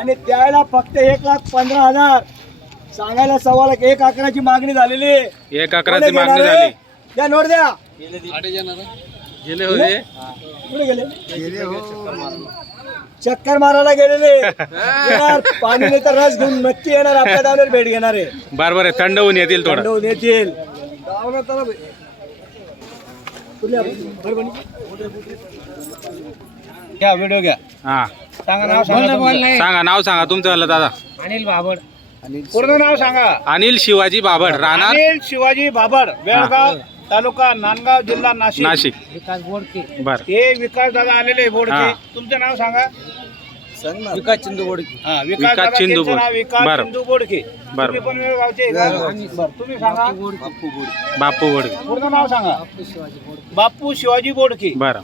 आणि त्याला फक्त 1,15,000 सांगायला 1,11,000ची मागणी झालेली आहे. 1,11,000ची मागणी झाली. द्या नोट द्या. गेले होते कुठे गेले? चक्कर मारायला गेलेले येणार. पाणी नाही तर रस घेऊन नक्की येणार. आपल्या दावणीवर भेट घेणार आहे. बरोबर आहे. थंड होऊन येतील थोडं. थंड होऊन येतील. घ्या व्हिडिओ घ्या. हा सांगा नाव सांगा नाव सांगा तुमचं वाला दादा. अनिल बाबड. पूर्ण नाव सांगा. अनिल शिवाजी बाबड राहणार अनिल शिवाजी बाबड बेळगाव तालुका नांदगाव जिल्हा नाशिक. नाशिक. विकास बोडके. बर हे विकास दादा आलेले बोडके. हा. तुमचं नाव सांगा. विकास चिंदू बोडके. हा विकास विकास दादा चिंदू त्यांचं नाव बोडके. विकास बरं. चिंदू बोडके. बरं. तुम्ही पण वेळगावचे आहे का? बरं. तुम्ही सांगा. बापू वडगे. पूर्ण नाव सांगा. बापू शिवाजी बोडके. बरं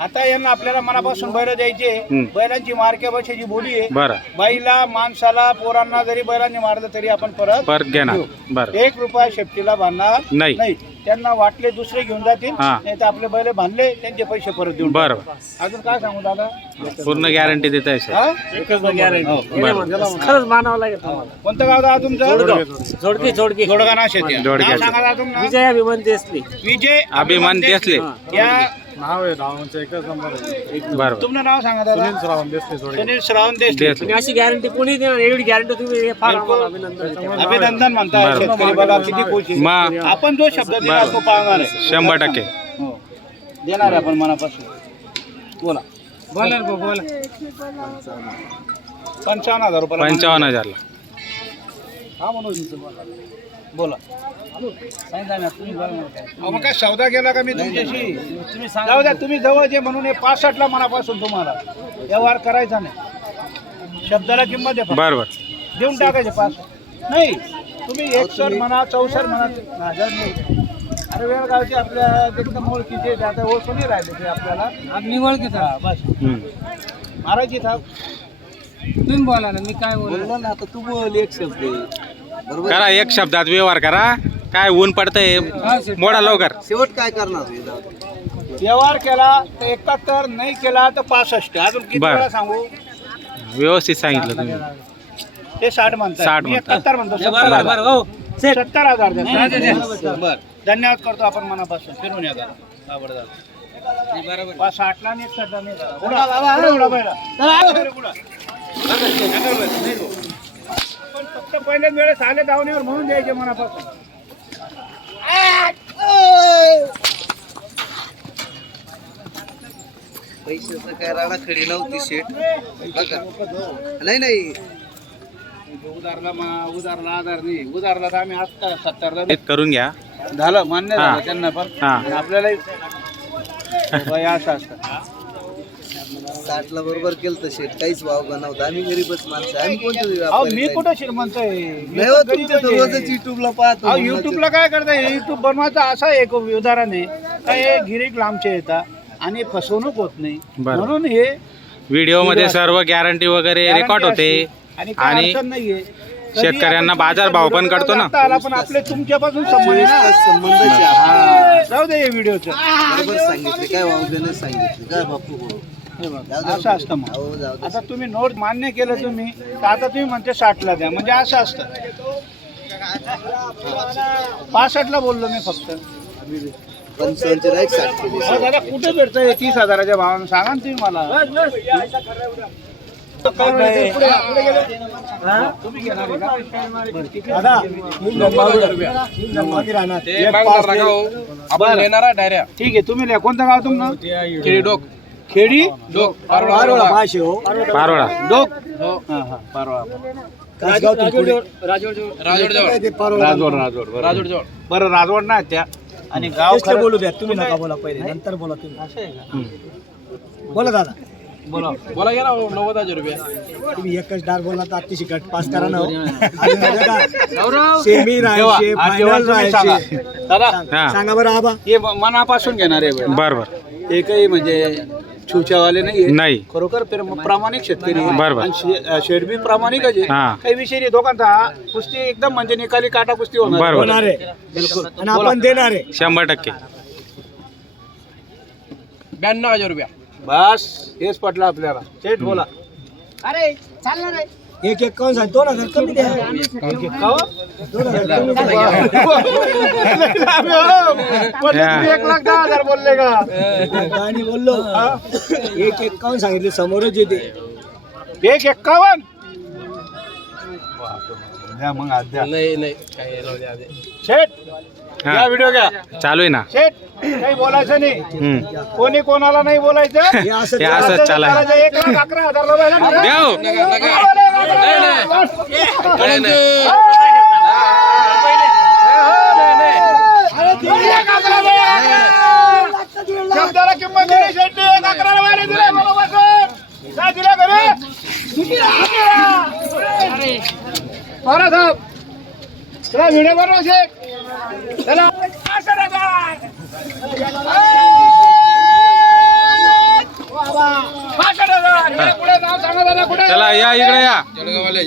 आता यांना आपल्याला मनापासून बैल द्यायचे. हम्म. बैलांची मार्क्या बशाची बोली आहे. बरं बाईला माणसाला पोरांना जरी बैलांनी मारलं तरी आपण परत घेणार. देऊ. बरं 1 रुपया शेपटीला बांधणार नाही. त्यांना वाटले दुसरे घेऊन जातील. हा. नाही तर आपले बैल बांधले त्यांचे पैसे परत देऊन बरं अजून काय सांगू दादा. पूर्ण गॅरंटी देत आहे सर. हा? बरं खरंच मानावं लागेल. कोणतं गाव दादा तुमचं? जोडके जोडगा नाव शेती. जोडगे. नाव सांगा दादा तुमचं. विजय अभिमान देसले. विजय अभिमान देसले. या बरं तुमचं नाव सांगा दादा. सुनील श्रावण देशले. देसले. अशी गॅरंटी कोणी देणार? एवढी गॅरंटी तुम्ही हे फार बिलकुल. अभिनंदन. अभिनंदन म्हणता. बरं. शेतकरी बघा किती खुश आहे. मग आपण जो शब्द दिला तो पाळणार आहे. 100%. हो. देणार आहे आपण मनापासून. बोला. बोला बोला. 55,000 रुपये. 55,000ला. हा म्हणून बोला. अहो, मग काय सौदा केला का मी तुमच्याशी? जाऊ द्या तुम्ही जवळ जे म्हणून हे 65ला मनापासून तुम्हाला व्यवहार करायचा नाही. शब्दाला किंमत आहे. बरोबर देऊन टाकायचे 5 नाही. तुम्ही 61 म्हणा 64 म्हणा 1000 नाही. अरे वेळ गावचे आपल्या एकदम ओळखीचे ते आता ओळखून नाही राहिले ते आपल्याला. निवळ घेता. बस हम्म. मारायची थाप. तुम्ही बोला ना. मी काय बोललो ना आता तू बोल एक शब्द. बरोबर. करा एक शब्दात व्यवहार करा. काय ऊन पडतंय मोडा लवकर. शेवट काय करणार? व्यवहार केला तर 71 नाही केला तर 65. अजून किती बरं. वेळा सांगू? व्यवस्थित सांगितलं तुम्ही. ते 60 म्हणतात. 60 मी म्हणतात. 71 म्हणतो. बरोबर बरोबर. हो 70,000 द्या. बरं. धन्यवाद करतो आपण मनापासून. फिरून या जरा. साबरदार. 60ला आणि 61ला नाही. पुढं बाबा, पुढं बैला. पुढं, पुढं. पण फक्त पहिल्याच वेळेस आले धावणीवर म्हणून द्यायचे मनापासून. पैशाचं काय राडा खडी नव्हती शेट. नाही उदारला आधार नाही. उदारला तर आम्ही आता 70ला हे करून घ्या. झालं मान्य हा. झालं त्यांना पण. हा. आणि आपल्यालाही बाई असं असतं. 60ला बरोबर केलं तर शेट. काहीच भाव बनवता. आम्ही गरीबच माणसं. आम्ही कोणतं अहो मी कुठं श्रीमंत आहे? मी नाही हो, तर तुमचं गरीबच तर आहे. रोजच युट्यूबला पाहतो. अहो युट्यूबला काय करताय? युट्यूब बनवायचा असा एक उदाहरण आहे काय गिरीक लांबचे येतात आणि फसवणूक होत नाही. बरं. म्हणून हे व्हिडिओ मध्ये सर्व गॅरंटी वगैरे रेकॉर्ड होते. आणि काय आणि अडचण नाहीये. कधी शेतकऱ्यांना आपण बाजारभाव पण व्हिडिओ करतो ना. करता आला, पण आपले तुमच्यापासून संबंध आहे ना. संबंधाचे हा. जाऊ दे हे व्हिडिओचं. बरोबर सांगितले. काय भाव देणं सांगितलं. काय बापू भाऊ. असं असतं मग. हो जाऊ दे. आता तुम्ही नोट मान्य केलं तुम्ही तर आता तुम्ही म्हणते 60ला द्या म्हणजे असं असतं. 65ला बोललो मी फक्त. 55 नाही 60 केले. अहो दादा कुठे भेटतंय 30,000च्या भावानं सांगा ना तुम्ही मला. तुम्ही घेणार आहे का? दादा, आपण लेणार आहे डायरेक्ट. ठीक आहे तुम्ही लिहा. कोणतं गाव तुमचं? खेडी डोक. खेडी डोक पारोळा. पारोळा. डोक. हा हा पारोळा. राजोड जवळ. राजवड जवळ. बरं राजवड नाही त्या. आणि गाव खरं बोलू द्या. तुम्ही नका बोला पहिले नंतर बोला तुम्ही. असं आहे का? बोला दादा. बोला बोला घ्या ना 90,000 रुपये. तुम्ही एकच डार बोला तर अतिशय गट पास करा ना. गौरव सेमी राहायचे फायनल राहायचे. दादा हा. सांगा बरं आबा. हे मनापासून घेणार आहे. बरोबर. एकही म्हणजे छुच्यावाले नाही. नाही. खरोखर प्रामाणिक शेतकरी आहे. बरोबर. आणि शेड बी प्रामाणिकच आहे. हा. काही विषय नाही. दोघांचा कुस्ती एकदम म्हणजे निकाली काटा कुस्ती बरोबर. होणार आहे. बिलकुल. आणि आपण देणार आहे 100%. 92,000 रुपये. बस हेच पटलं आपल्याला. शेठ बोला. अरे एक 51 सांग 2000 कमी द्या 2000 कमी द्या. तुम्ही 1,10,000 बोलले का आणि बोललो एक 51 सांगितले समोरच येते 1,51 नाही नाही काही राहू द्या आधी. शेठ हा. या व्हिडिओ घ्या चालू आहे ना. शेठ काही बोलायचं नाही हम्म. कोणी कोणाला नाही बोलायचं हे असं हे असंच चालाय. 1,11,000 रुपयाला द्या हो. नाही, नाही. शब्दाला किंमत दिली शेट्टी 1,11 रुपयाला दिले बरोबर सर. काय दिल्या घरी बरं साहेब चला व्हिडिओ बनवा शेठ चला 65,000. हे पुढे नाव सांगा दादा कुठे चला या इकडे या. जळगाववाले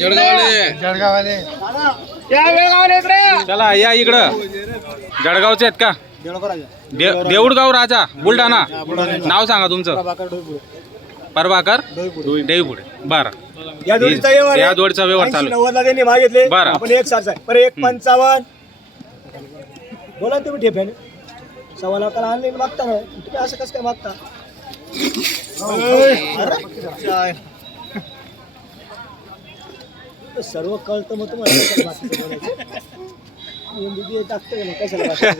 या वेळगावला इकडे या. चला या इकडं. जळगावचे आहेत का? देऊळगाव राजा बुलढाणा. नाव सांगा तुमचं. प्रभाकर देवीपुढे. बरं या जोडीचा व्यवहार या जोडीचा व्यवहार चालू आहे. 90ला त्यांनी मागितले बरं. आपण 1,60 आहे बरं 1,55 बोला तुम्ही ठेप्याने 1.25 लाखाला आणले मागता ना तुम्ही असं कसं काय मागता सर्व कळतं मग तुम्हाला कशाला बाकीचं बोलायचं? MBBA टाकतं का नाही? कशाला बाकीचं?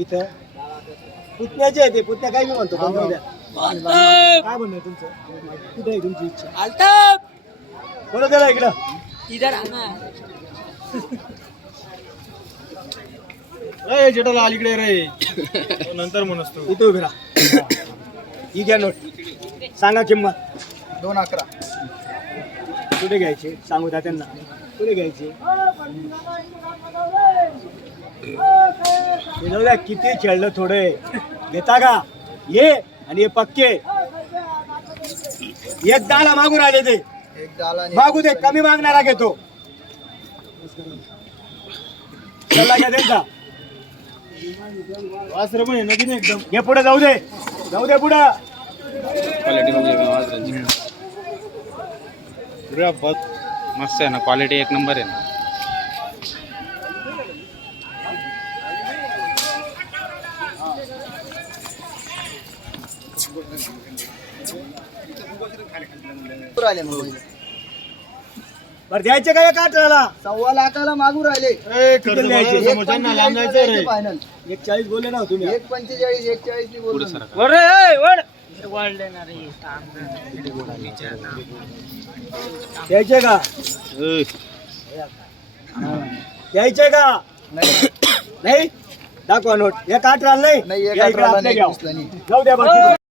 इथं पुतण्याचे आहे ते पुतण्या काय मी म्हणतो पण जाऊ द्या. काय म्हणणं आहे तुमचं कुठे आहे तुमची इच्छा बोला त्याला इकडं जेटाला अलीकडे रे नंतर म्हणूस तू इथे उभे राहा ही घ्या नोट सांगा किंमत 2,11 कुठे घ्यायचे सांगू द्या त्यांना कुठे घ्यायचे हे जाऊ द्या किती खेळलं थोडे घेता का ये आणि हे पक्के 1,10 मागून आले ते मागू दे कमी मागणारा घेतो चला घ्या त्यांचा वासर पण नवीन एकदम हे पुढे जाऊ दे पुढे मस्त आहे ना. क्वालिटी एक नंबर आहे ना. बरं द्यायचे का 1,18ला 1.25 लाखाला मागू राहिले फायनल 1,40 बोलले ना तुम्ही 1.45 1.40 नी बोललो मी. द्यायचे का द्यायचे का नाही दाखवा नोट 1,18 नाही नाही, 1.18 या इकडे आपले नाही, घ्या. दिसलं नाही. जाऊ द्या बाकी